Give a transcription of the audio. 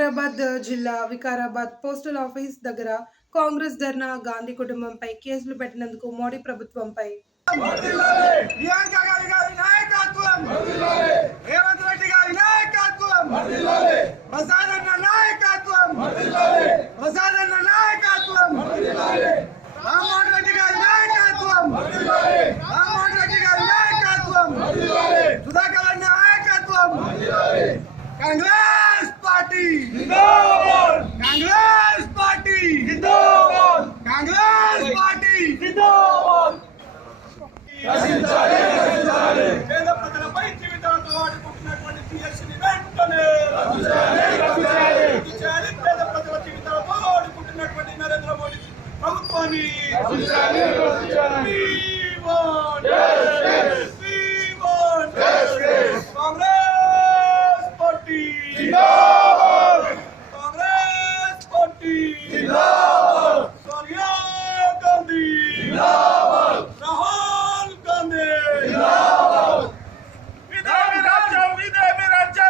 వికారాబాద్ జిల్లా Vikarabad postal office దగ్గర కాంగ్రెస్ ధర్నా గాంధీ కుటుంబంపై కేసులు పెట్టినందుకు మోడీ ప్రభుత్వంపై party Congress party! Congress party! పేద ప్రజలపై జీవితాలతో ఆడుకుంటున్నటువంటి సిఎస్ని వెంటనే రద్దు చేయాలి. పేద ప్రజల జీవితాలతో ఆడుకుంటున్నటువంటి నరేంద్ర మోడీ ప్రభుత్వాన్ని